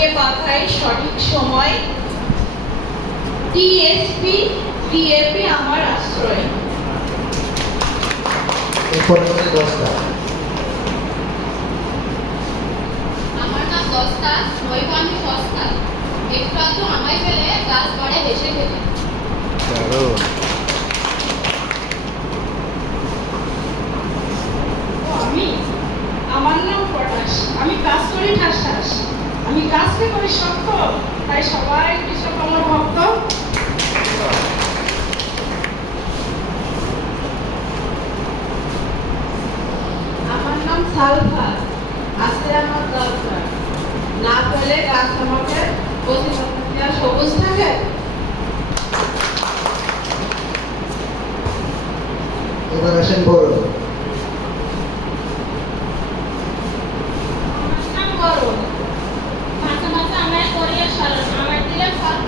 ধানকে পাকাই সঠিক সময়, টিএসপি ডিএপি আমার আশ্রয়। আমার নাম দস্তা, নইব আমি সস্তা, একটু আধটু আমায় ফেলে গাছ বাড়ে হেসে ফেলে। আমি, আমার নাম পটাশ, আমি কাজ করি ঠাস ঠাস, আমি কাজকে করি শক্ত, তাই সবাই কৃষক আমার ভক্ত। আমার নাম সালফার, আছে আমার দরকার, না পেলে গাছ আমাকে বসে থাকতে আর সবুজ থাকে। এবার আসেন বড়। আমার নাম গরম, মাঝে মাঝে আমায় করিয়া সারণ, আমার দিলে ফল